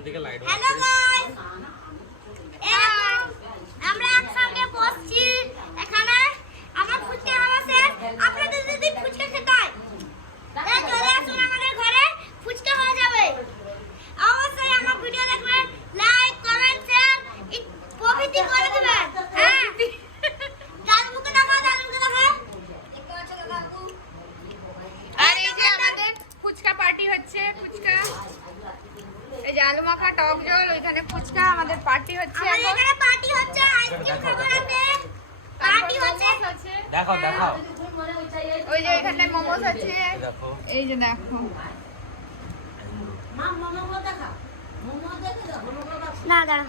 Hello guys, আমরা একসঙ্গে বসছি এখানে। আমার ফুচকা খাওয়া শেষ। আপনাদের যদি ফুচকা খেতে হয় তাহলে চলে আসুন আমাদের ঘরে, ফুচকা হয়ে যাবে। অবশ্যই আমার ভিডিও দেখবেন, লাইক কমেন্ট শেয়ার প্রভৃতি করে দিবেন। হ্যাঁ, জালমুখে দেখা, জালমুখে দেখা। আর এই যে আমাদের ফুচকা পার্টি হচ্ছে, ফুচকা এই যে আলু মাখা টক জল, ওইখানে ফুচকা, আমাদের পার্টি হচ্ছে। আমাদের এখানে পার্টি হচ্ছে, আইসক্রিম খাবো রাতে। পার্টি হচ্ছে, দেখাও দেখাও, ওই যে এখানে মোমোস আছে, দেখো এই যে দেখো। না দাঁড়া।